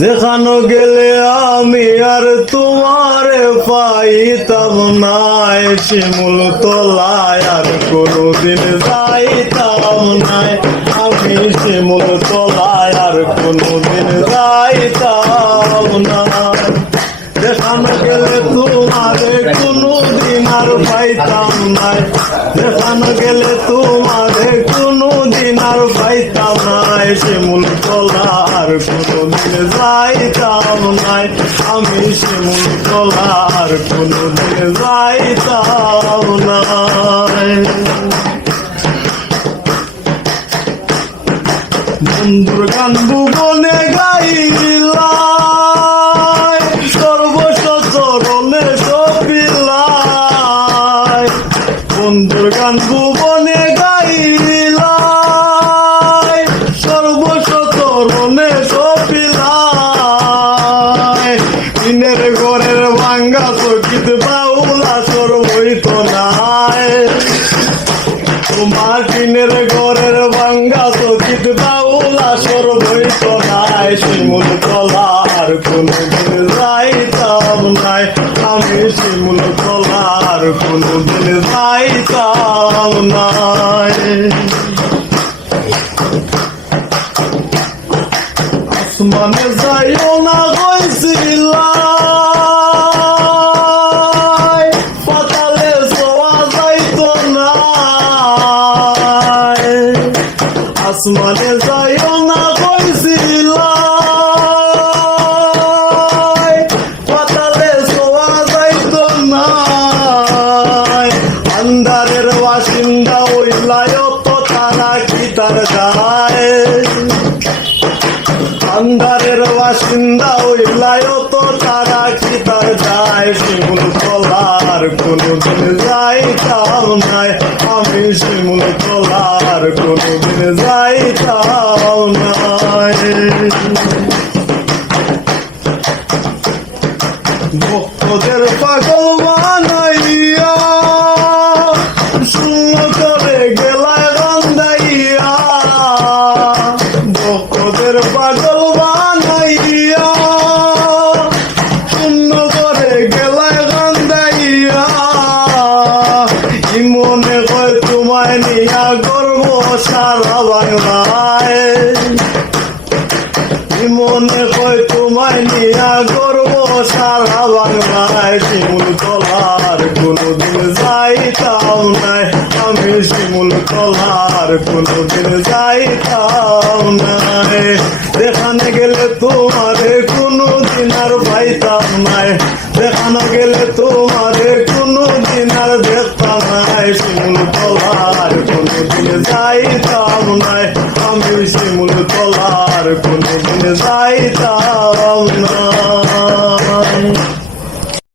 যেখানে গেলে আমি আর তোমারে পাইতাম নাই, শিমুল তলায় আর কোনোদিন যাইতাম নাই, আমি শিমুল তলায় আর কোনোদিন যাইতাম না। যেখানে গেলে তোমারে কোনোদিন আর পাইতাম নাই, যেখানে গেলে তোমারে কোনোদিন আর পাইতাম নাই, শিমুল তলা আর কোনোদিন যাইতাম নাই, আমি শিমুল তলা আর কোনোদিন যাইতাম নাই। বন্ধুর গান ভুবনে গাইলাই, সর্বসচরণে সবিলায়, বন্ধুর গান ভুবনে গাইলাই, সর্বসচরণে সবিলায়, দিনের ঘরের ভাঙ্গা চকিত বাউলা সর হইত নাই, তোমার টিনের ঘরের ভাঙ্গা চকিত বাউলা সর হইত নাই, শিমুল তলা আর কোনোদিন যাইতাম নাই, আমি শিমুল তলা আর কোনোদিন যাইতাম নাই। আসমানে যাইও না কইছিলাই, পাতালে ছোঁয়া যাইতো না, আসমানে যাইও না কইছিলাই, পাতালে ছোঁয়া যাইতো না, আন্ধারের বাসিন্দা হইলাই তো তারা কি তার যায়, আন্ধারের বাসিন্দা হইলাই তো তারা কি তার যায়, শিমুল তলার কোনোদিন যাইতাম নাই, আমি শিমুল তলার কোনোদিন যাইতাম নাই। ভক্তদের পাগল বানাইয়া শূন্য করে গেলায় রান্দাইয়া, ভক্তদের পাগল বানাইয়া শূন্য করে গেলায় রান্দাইয়া, মনে হয় তোমায় নিয়া গর্ব সারা বাংলায়, মনে হয় তোমায় নিয়া গর্ব সারা বাংলায়, শিমুল তলার কোনোদিন যাইতাম নাই, আমি শিমুল তলার কোনোদিন যাইতাম নাই, যেখানে গেলে তোমারে কোনোদিন আর পাইতাম নাই, যেখানে গেলে তোমারে কোনোদিন আর দেখতাম নাই, শিমুল তলার কোনোদিন যাইতাম নাই, আমি শিমুল তলার কোনোদিন যাইতাম না।